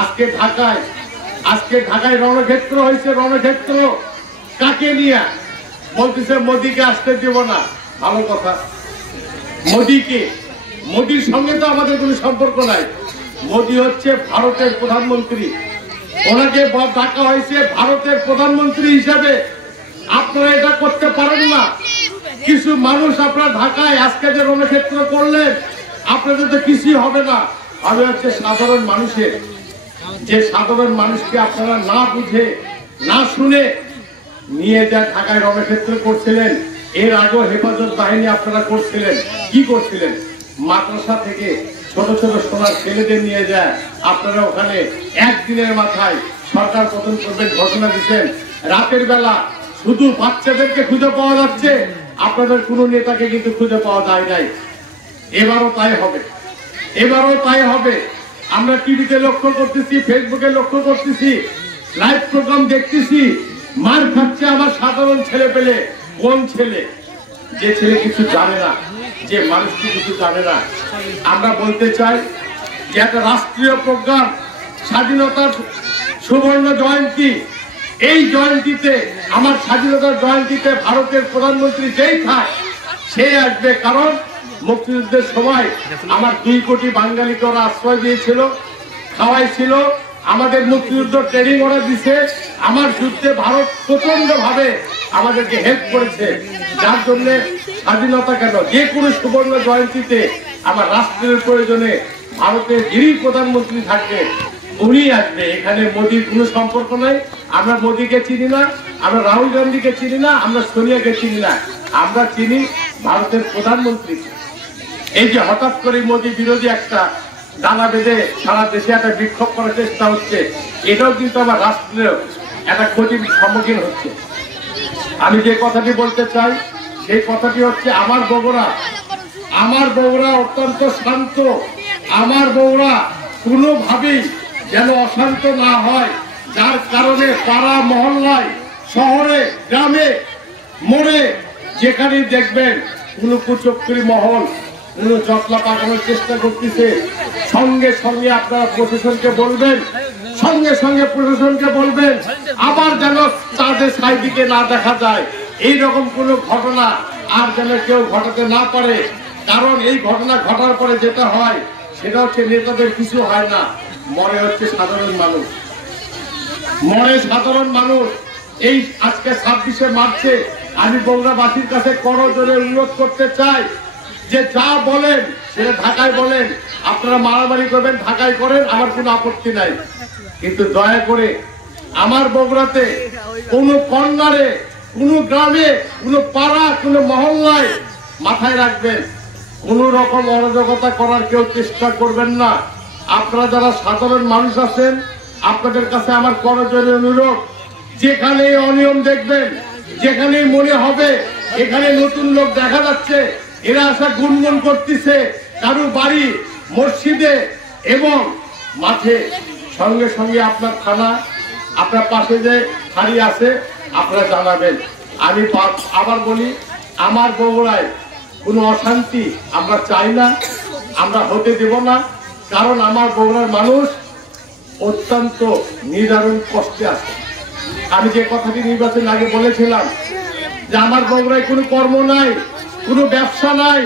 আজকে ঢাকায় রণক্ষেত্র হয়েছে। রণক্ষেত্র কাকে নিয়ে? বলতেছে মোদীকে আসতে দেব না। ভালো কথা, মোদীর সঙ্গে তো আমাদের কোনো সম্পর্ক নাই। মোদী হচ্ছে ভারতের প্রধানমন্ত্রী, ওনাকে ডাকা হয়েছে ভারতের প্রধানমন্ত্রী হিসেবে। আপনারা এটা করতে পারেন না। কিছু মানুষ আপনারা ঢাকায় আজকে যে রণক্ষেত্র করলেন, আপনাদের তো কিছুই হবে না। আমি হচ্ছে সাধারণ মানুষের, যে সাধারণ মানুষকে আপনারা না বুঝে না শুনে নিয়ে যায় ঢাকায় রণক্ষেত্র করছিলেন। এর আগেও হেফাজত বাহিনী আপনারা করছিলেন। কি করছিলেন? মাদ্রাসা থেকে ছোট ছোট সোনার ছেলেদের নিয়ে যায় আপনারা ওখানে একদিনের মাথায় সরকার পতন করবেন ঘোষণা দিচ্ছেন। রাতের বেলা শুধু বাচ্চাদেরকে খুঁজে পাওয়া যাচ্ছে, আপনাদের কোন নেতাকে কিন্তু খুঁজে পাওয়া যায় নাই। এবারও তাই হবে। আমরা টিভিতে লক্ষ্য করতেছি, ফেসবুকে লক্ষ্য করতেছি, লাইভ প্রোগ্রাম দেখতেছি। মার খাচ্ছে আমার সাধারণ ছেলে পেলে। কোন ছেলে? যে ছেলে কিছু জানে না, যে মানুষটি কিছু জানে না। আমরা বলতে চাই যে একটা রাষ্ট্রীয় প্রোগ্রাম, স্বাধীনতার সুবর্ণ জয়ন্তী, এই জয়ন্তীতে, আমার স্বাধীনতার জয়ন্তীতে ভারতের প্রধানমন্ত্রী যেই থাক সে আসবে। কারণ মুক্তিযুদ্ধের সময় আমার 2 কোটি বাঙালিকে ওরা আশ্রয় দিয়েছিল, খাওয়াইছিল, আমাদের মুক্তিযুদ্ধ ট্রেনিং ওরা দিছে। আমার যুদ্ধে ভারত প্রচন্ড ভাবে আমাদেরকে হেল্প করেছে। যার জন্য স্বাধীনতা কেন, যে কোনো সুবর্ণ জয়ন্তীতে আমার রাষ্ট্রের প্রয়োজনে ভারতের যিনি প্রধানমন্ত্রী থাকবে উনি আসবে। এখানে মোদীর কোনো সম্পর্ক নাই। আমরা মোদীকে চিনি না, আমরা রাহুল গান্ধীকে চিনি না, আমরা সোনিয়াকে চিনি না। আমরা চিনি ভারতের প্রধানমন্ত্রীকে। এই যে হঠাৎ করে মোদী বিরোধী একটা ডানা বেঁধে সারা দেশে একটা বিক্ষোভ করার চেষ্টা হচ্ছে, এটাও কিন্তু আমার রাষ্ট্রের একটা ক্ষতির সম্মুখীন হচ্ছে। আমি যে কথাটি বলতে চাই সেই কথাটি হচ্ছে আমার বগুড়া অত্যন্ত শান্ত। আমার বগুড়া কোনোভাবেই যেন অশান্ত না হয়, যার কারণে পাড়া মহল্লায়, শহরে, গ্রামে, মোড়ে যেখানেই দেখবেন কোনো কুচক্রী মহল, কোনো জটলা পাকানোর চেষ্টা করতেছে, সঙ্গে সঙ্গে আপনারা প্রশাসনকে বলবেন, আবার যেন তাদের সাইদিকে না দেখা যায়। এই রকম কোন ঘটনা আর যেন কেউ ঘটাতে না পারে। কারণ এই ঘটনা ঘটার পরে যেটা হয় সেটা হচ্ছে নেতাদের কিছু হয় না, মরে হচ্ছে সাধারণ মানুষ। এই আজকে 26শে মার্চে আমি বগুড়াবাসীর কাছে করজোরে অনুরোধ করতে চাই যে যা বলেন সেটা ঢাকায় বলেন। আপনারা মারামারি করবেন, ঢাকায় করেন, আমার কোনো আপত্তি নাই। কিন্তু দয়া করে আমার বগুড়াতে কোনো কর্নারে, কোনো গ্রামে, কোনো পাড়া, কোনো মহল্লায় মাথায় রাখবেন, কোন রকম অরাজকতা করার কেউ চেষ্টা করবেন না। আপনারা যারা সাধারণ মানুষ আছেন, আপনাদের কাছে আমার করজোরে অনুরোধ, যেখানে অনিয়ম দেখবেন, যেখানে মনে হবে এখানে নতুন লোক দেখা যাচ্ছে, এরা আসা গুনগুন করতেছে কারো বাড়ি, মসজিদে এবং মাঠে, সঙ্গে সঙ্গে আপনার থানা, আপনার পাশে যে ফাঁড়ি আছে আপনারা জানাবেন। আমি আবার বলি, আমার বগুড়ায় কোনো অশান্তি আমরা চাই না, আমরা হতে দেব না। কারণ আমার বগুড়ার মানুষ অত্যন্ত নিদারুণ কষ্টে আছে। আমি যে কথাটি নির্বাচন আগে বলেছিলাম যে আমার বগুড়ায় কোনো কর্ম নাই, কোনো ব্যবসা নাই,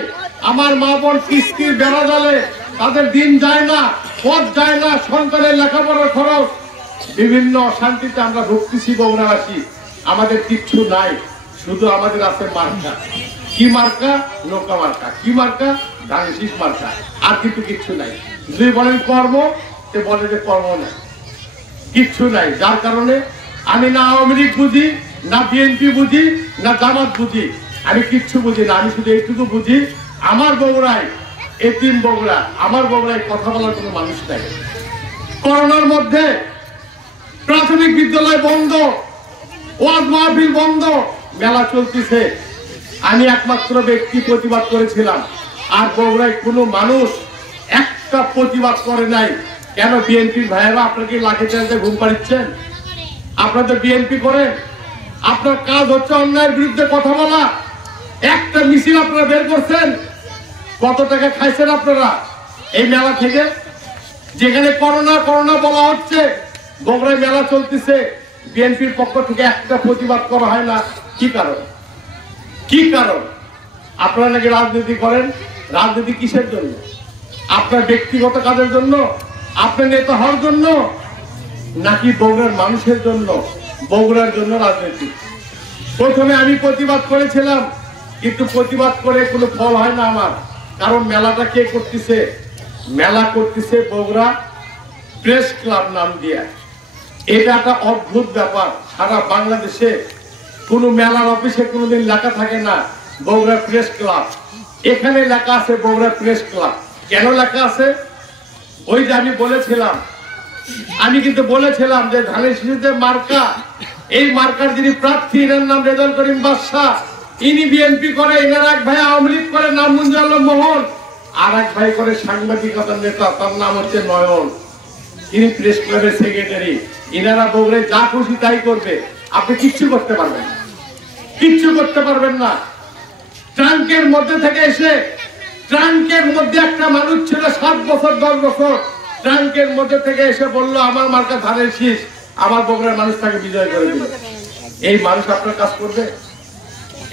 আমার মা বোন কিস্তির বেড়া জালে তাদের দিন যায় না, পথ যায় না, সন্তানের লেখাপড়ার খরচ, বিভিন্ন অশান্তিতে আমরা ভুগতেছি বগুড়াবাসী। আমাদের কিচ্ছু নাই, শুধু আমাদের আছে মার্কা। কি মার্কা? নৌকা মার্কা। কি মার্কা? ধানের শীষ মার্কা। আর কিন্তু কিচ্ছু নাই। যদি বলেন কর্ম, সে বলে যে কর্ম নাই, কিচ্ছু নাই। যার কারণে আমি না আওয়ামী লীগ বুঝি, না বিএনপি বুঝি, না জামাত বুঝি, আমি কিচ্ছু বুঝি না। আমি শুধু এইটুকু বুঝি, আমার বগুড়ায় এতিম বগুড়া, আমার বগুড়ায় কথা বলার কোনো মানুষ নাই। করোনার মধ্যে প্রাথমিক বিদ্যালয় বন্ধ, ওয়াজ মাহফিল বন্ধ, মেলা চলতেছে। আমি একমাত্র ব্যক্তি প্রতিবাদ করেছিলাম, আর বগুড়ায় কোনো মানুষ একটা প্রতিবাদ করে নাই। কেন? বিএনপির ভাইয়েরা আপনাকে লাঠি চালিয়ে ঘুম পাড়িচ্ছেন? আপনাদের বিএনপি করেন, আপনার কাজ হচ্ছে অন্যায়ের বিরুদ্ধে কথা বলা। একটা মিছিল আপনারা বের করছেন, কত টাকা খাইছেন আপনারা এই মেলা থেকে? যেখানে করোনা করোনা বলা হচ্ছে, বগুড়ায় মেলা চলতেছে, বিএনপির পক্ষ থেকে একটা প্রতিবাদ করা হয় না। কি কারণ? কি কারণ? আপনারা নাকি রাজনীতি করেন। রাজনীতি কিসের জন্য? আপনার ব্যক্তিগত কাজের জন্য, আপনার নেতা হওয়ার জন্য, নাকি বগুড়ার মানুষের জন্য? বগুড়ার জন্য রাজনীতি। প্রথমে আমি প্রতিবাদ করেছিলাম, কিন্তু প্রতিবাদ করে কোনো ফল হয় না আমার। কারণ মেলাটা কে করতেছে? মেলা করতেছে বগুড়া প্রেস ক্লাব নাম দিয়ে। এটা একটা অদ্ভুত ব্যাপার। সারা বাংলাদেশে কোনো মেলার অফিসে কোনোদিন লেখা থাকে না বগুড়া প্রেস ক্লাব। এখানে লেখা আছে বগুড়া প্রেস ক্লাব। কেন লেখা আছে? ওই যে আমি বলেছিলাম, আমি কিন্তু বলেছিলাম যে ধানের শীষের মার্কা, এই মার্কার যিনি প্রার্থী, এনার নাম রেজাউল করিম বাদশা। ইনি বিএনপি করে, এনার এক ভাই আওয়ামী লীগ করে, নাম মুঞ্জা আলম মোহন। আর এক ভাই করে সাংবাদিকতার নেতা, তার নাম হচ্ছে নয়ন। তিনি প্রেস ক্লাবের সেক্রেটারি। এনারা বগুড়ায় যা খুশি তাই করবে, আপনি কিচ্ছু করতে পারবেন না, কিচ্ছু করতে পারবেন না। ট্রাঙ্কের মধ্যে থেকে এসে, ট্রাঙ্কের মধ্যে একটা মানুষ ছিল 7 বছর 10 বছর, ট্রাঙ্কের মধ্যে থেকে এসে বললো আমার মার্কা ধানের শীষ, আমার বগুড়ার মানুষ তাকে বিজয় করে দিল। এই মানুষ আপনার কাজ করবে?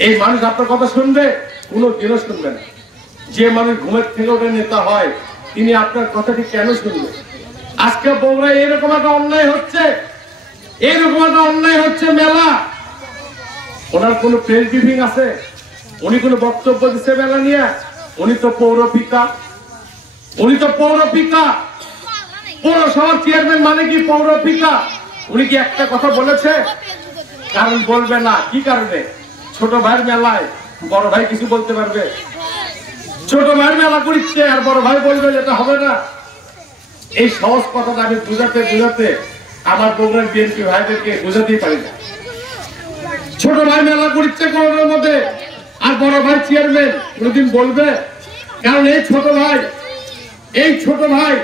এই মানুষ আপনার কথা শুনবে? কোনো দিনও শুনবে না। যে মানুষ ঘুমের থেকে ওঠে নেতা হয়, তিনি আপনার কথাটি কেন শুনবে? আজকে বগুড়ায় এরকম একটা অন্যায় হচ্ছে, এরকম একটা অন্যায় হচ্ছে। মেলা, ওনার কোনো প্রেস ব্রিফিং আছে? উনি কোনো বক্তব্য দিচ্ছে মেলা নিয়ে? উনি তো পৌরপিতা, উনি তো পৌরপিতা, পৌরসভার চেয়ারম্যান মানে কি পৌরপিতা? উনি কি একটা কথা বলেছে? কারণ বলবে না। কি কারণে? ছোট ভাইয়ের মেলায় বড় ভাই কিছু বলতে পারবে? ছোট ভাইয়ের মেলা করছে আর বড় ভাই বলবে যেটা হবে না। এই সহজ কথাটা আমি বুঝাতে বুঝাতে আমার বগুড়ার বিএনপি ভাইদেরকে বুঝাতেই পারি না। ছোট ভাই মেলা করছে করোনার মধ্যে, আর বড় ভাই চেয়ারম্যান, কোনদিন বলবে? কারণ এই ছোট ভাই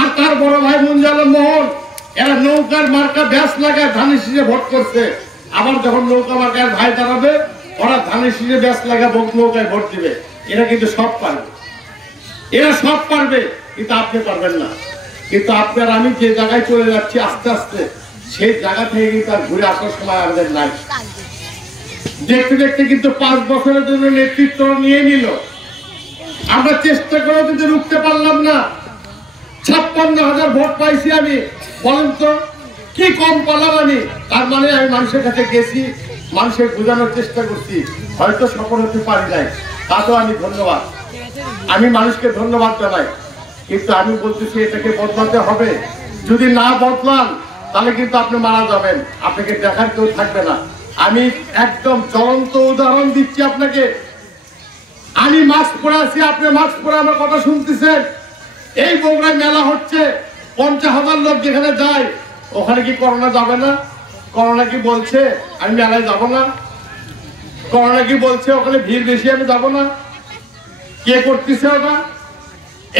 আর তার বড় ভাই মুঞ্জা আলম মোহন, এরা নৌকার মার্কা ব্যাস লাগায় ধানের শীষে ভোট করছে। আবার যখন নৌকা মার্কার ভাই দাঁড়াবে, ওরা ধানের শীষে ব্যাস লাগা নৌকায় ভোট দিবে। এরা কিন্তু সব পারবে, এরা সব পারবে, কিন্তু আপনি পারবেন না। কিন্তু আপনার আমি যে জায়গায় চলে যাচ্ছি আস্তে আস্তে, সেই জায়গা থেকে কিন্তু আর ঘুরে আসার সময় আমাদের নাই। দেখতে দেখতে কিন্তু 5 বছরের জন্য নেতৃত্ব নিয়ে নিল। আমরা চেষ্টা করে কিন্তু রুখতে পারলাম না। 56,000 ভোট পাইছি আমি। বলেন তো কি কম পালাম আমি? তার মানে আমি মানুষের কাছে গেছি, মানুষের বোঝানোর চেষ্টা করছি, হয়তো সফল হতে পারি নাই। তাতেও আমি ধন্যবাদ, আমি মানুষকে ধন্যবাদ জানাই। কিন্তু আমি বলতেছি এটাকে বদলাতে হবে। যদি না বদলান তাহলে কিন্তু আপনি মারা যাবেন, আপনাকে দেখার কেউ থাকবে না। আমি একদম জ্বলন্ত উদাহরণ দিচ্ছি আপনাকে। আমি মাস্ক পরে আছি, আপনি মাস্ক পরে আমার কথা শুনতেছেন। এই বগুড়ায় মেলা হচ্ছে, 50,000 লোক যেখানে যায়, ওখানে কি করোনা যাবে না? করোনা কি বলছে আমি মেলায় যাব না? করোনা কি বলছে ওখানে ভিড় বেশি আমি যাব না? কে করতেছে ওটা?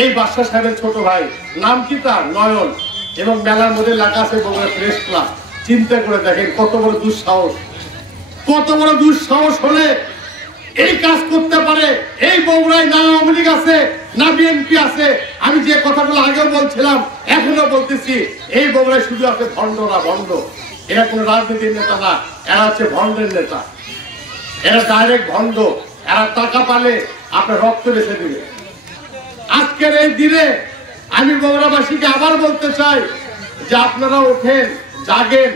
এই বাদশা সাহেবের ছোট ভাই, নাম কি তার? নয়ন। এবং মেলার মধ্যে লেখা আছে বগুড়া প্রেস ক্লাব। চিন্তা করে দেখেন কত বড় দুঃসাহস, কত বড় দুঃসাহস হলে এই কাজ করতে পারে। এই বগুড়ায় না আওয়ামী লীগ আছে, না বিএনপি আছে। আমি যে কথাগুলো আগেও বলছিলাম, এখনো বলতেছি, এই বগুড়ায় শুধু আছে ভণ্ডরা, ভণ্ড। এরা কোনো রাজনীতির নেতা না, এরা হচ্ছে ভণ্ডের নেতা। এরা ডাইরেক্ট ভণ্ড। এরা টাকা পালে আপনার রক্ত বেছে দিবে। আজকের এই দিনে আমি বগুড়াবাসীকে আবার বলতে চাই যে আপনারা ওঠেন, জাগেন,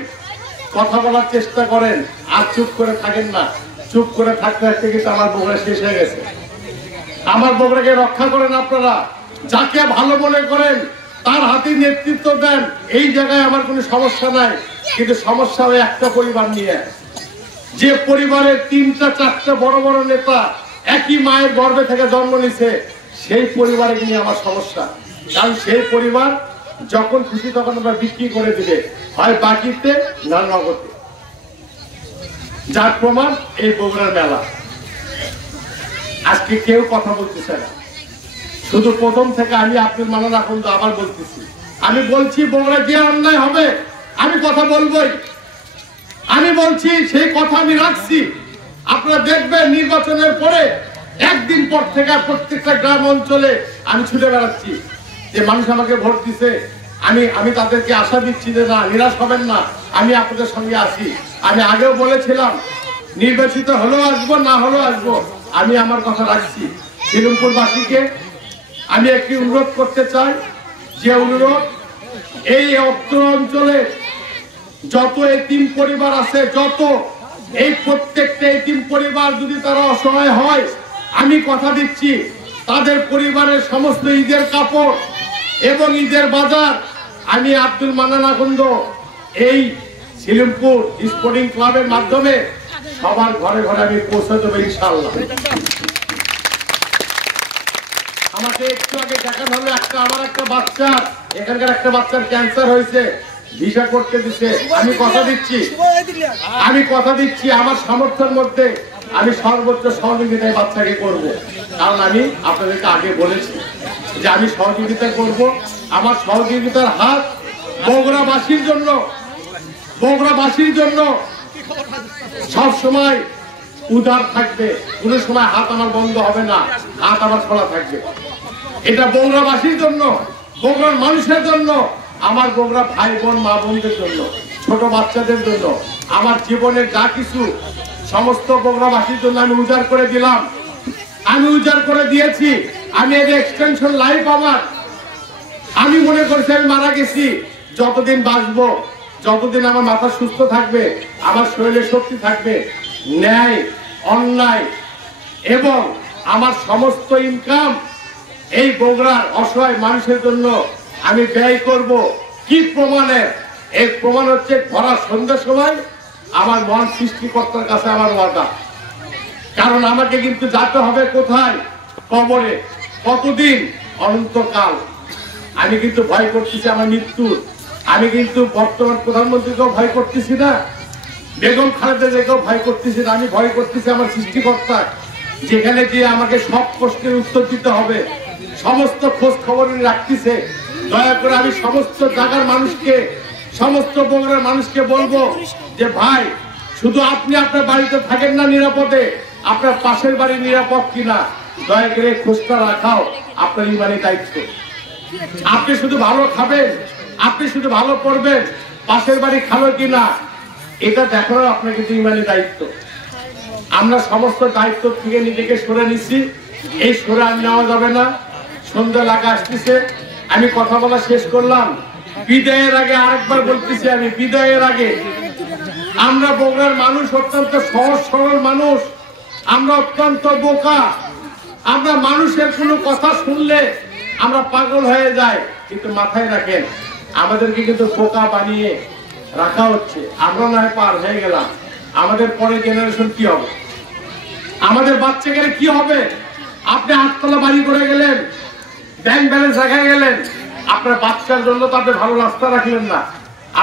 কথা বলার চেষ্টা করেন, আর চুপ করে থাকেন না। চুপ করে থাকতে থাকতে কিন্তু আমার বগুড়া শেষ হয়ে গেছে। আমার বগুড়াকে রক্ষা করেন আপনারা। যাকে ভালো মনে করেন তার হাতে নেতৃত্ব দেন। এই জায়গায় আমার কোনো সমস্যা নাই, কিন্তু সমস্যা হয় একটা পরিবার নিয়ে। যে পরিবারের 3টা 4টা বড় বড় নেতা একই মায়ের গর্ভে থেকে জন্ম নিছে, সেই পরিবারে নিয়ে আমার সমস্যা। কারণ সেই পরিবার যখন খুশি তখন আমরা বিক্রি করে দিবে, হয় বাকিতে না নগদে। যার প্রমাণ এই বগুড়ার মেলা। আজকে কেউ কথা বলতেছে না। শুধু প্রথম থেকে আমি আব্দুল মান্নান আখন্দ আবার বলতেছি, আমি বলছি বগুড়া যে অন্যায় হবে আমি কথা বলবোই। আমি বলছি সেই কথা আমি রাখছি। আপনারা দেখবেন নির্বাচনের পরে একদিন পর থেকে প্রত্যেকটা গ্রাম অঞ্চলে আমি ছুটে বেড়াচ্ছি। যে মানুষ আমাকে ভোট দিছে, আমি তাদেরকে আশা দিচ্ছি যে না, নিরাশ হবেন না, আমি আপনাদের সঙ্গে আছি। আমি আগেও বলেছিলাম নির্বাচিত হলেও আসবো, না হলেও আসবো, আমি আমার কথা রাখছি। ঝিলুমপুরবাসীকে আমি একটি অনুরোধ করতে চাই, যে অনুরোধ, এই অত্র অঞ্চলে যত এতিম পরিবার আছে, এই প্রত্যেকটা এতিম পরিবার যদি তারা অসহায় হয়, আমি কথা দিচ্ছি তাদের পরিবারের সমস্ত ঈদের কাপড় এবং ঈদের বাজার আমি আব্দুল মান্নান আখন্দ এই ঝিলুমপুর স্পোর্টিং ক্লাবের মাধ্যমে সবার ঘরে ঘরে আমি পৌঁছে দেবো ইনশাআল্লাহ। আমাকে একটু আগে দেখানো হলো আমার একটা বাচ্চা, এখানকার একটা বাচ্চার ক্যান্সার হয়েছে, ভিসা করতে দিচ্ছে। আমি কথা দিচ্ছি আমার সামর্থ্যের মধ্যে আমি সর্বোচ্চ সহযোগিতায় বাচ্চাকে করব। কারণ আমি আপনাদেরকে আগে বলেছি যে আমি সহযোগিতা করব। আমার সহযোগিতার হাত বগুড়াবাসীর জন্য সব সময় উদার থাকবে। কোন সময় হাত আমার বন্ধ হবে না, হাত আমার খোলা থাকবে। এটা বগুড়াবাসীর জন্য, বগুড়ার মানুষের জন্য, আমার বগুড়া ভাই বোন মা বোনদের জন্য, ছোট বাচ্চাদের জন্য, আমার জীবনের যা কিছু সমস্ত বগুড়াবাসীর জন্য আমি উজাড় করে দিলাম, আমি উজাড় করে দিয়েছি। আমি এর এক্সটেনশন লাইফ আমার, আমি মনে করছি আমি মারা গেছি, যতদিন বাঁচবো, যতদিন আমার মাথা সুস্থ থাকবে, আমার শরীরে শক্তি থাকবে, ন্যায় অন্যায় এবং আমার সমস্ত ইনকাম এই বগুড়ার অসহায় মানুষের জন্য আমি ব্যয় করব। কি প্রমাণে? এই প্রমাণ হচ্ছে ভরা সন্ধ্যার সময় আমার মন সৃষ্টিকর্তার কাছে আমার ওয়াদা। কারণ আমাকে কিন্তু যেতে হবে কোথায়? কবরে। কতদিন? অনন্তকাল। আমি কিন্তু ভয় করতেছি আমার মৃত্যুর। আমি কিন্তু বর্তমান প্রধানমন্ত্রীকেও ভয় করতেছি না, বেগম খালেদা জিয়াকেও ভয় করতেছি না, আমি ভয় করতেছি আমার সৃষ্টিকর্তা, যেখানে গিয়ে আমাকে সব প্রশ্নের উত্তর দিতে হবে, সমস্ত খোঁজ খবর রাখতেছে। দয়া করে আমি সমস্ত জায়গার মানুষকে, সমস্ত বগুড়ার মানুষকে বলবো যে ভাই, শুধু আপনি আপনার বাড়িতে থাকেন না নিরাপদে, আপনার পাশের বাড়ি নিরাপদ কিনা দয়া করে খোঁজটা রাখাও আপনার ইমানি দায়িত্ব। আপনি শুধু ভালো খাবেন, আপনি শুধু ভালো পড়বেন, পাশের বাড়ি খালো কিনা এটা দেখানো আপনার কিন্তু ইমানি দায়িত্ব। আমরা সমস্ত দায়িত্ব থেকে নিজেকে সরে নিচ্ছি, এই সরে আর নেওয়া যাবে না। সন্ধ্যা লাগা আসতেছে, আমি কথা বলা শেষ করলাম। বিদায়ের আগে আরেকবার বলতেছি, আমি বিদায়ের আগে, আমরা বগুড়ার মানুষ অত্যন্ত সহজ সরল মানুষ, আমরা অত্যন্ত বোকা। আমরা মানুষের কোনো কথা শুনলে আমরা পাগল হয়ে যাই, কিন্তু মাথায় রাখেন আমাদেরকে কিন্তু বোকা বানিয়ে রাখা হচ্ছে। আমরা নয় পার হয়ে গেলাম, আমাদের পরে জেনারেশন কি হবে? আমাদের বাচ্চাকে কি হবে? আপনি আটতলা বাড়ি করে গেলেন, ব্যাংক ব্যালেন্স রাখা গেলেন, আপনার বাচ্চার জন্য তো আপনি ভালো রাস্তা রাখলেন না,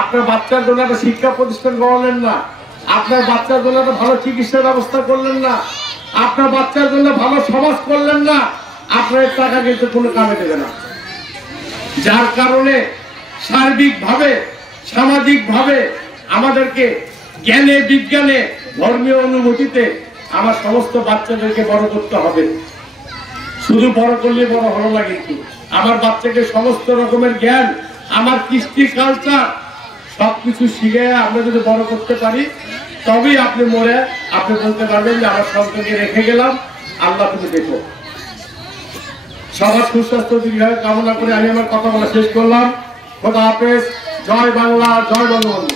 আপনার বাচ্চার জন্য একটা শিক্ষা প্রতিষ্ঠান গড়ালেন না, আপনার বাচ্চার জন্য একটা ভালো চিকিৎসার ব্যবস্থা করলেন না, আপনার বাচ্চার জন্য ভালো সমাজ করলেন না, আপনার টাকা কিন্তু কোনো কামে দেবে না। যার কারণে সার্বিকভাবে সামাজিকভাবে আমাদেরকে জ্ঞানে বিজ্ঞানে ধর্মীয় অনুভূতিতে আমার সমস্ত বাচ্চাদেরকে বড় করতে হবে। শুধু বড় করলে বড় হলো না, কিন্তু আমার বাচ্চাকে সমস্ত রকমের জ্ঞান, আমার কৃষ্টি কালচার সবকিছু শিখে আমরা যদি বড় করতে পারি, তবেই আপনি মরে আপনি বলতে পারবেন যে আমার সন্তানকে রেখে গেলাম, আল্লাহ তুমি দেখো। সবার সুস্বাস্থ্য দীর্ঘায়ু কামনা করে আমি আমার কথা বলা শেষ করলাম। খোদা হাফেজ। জয় বাংলা, জয় বঙ্গবন্ধু।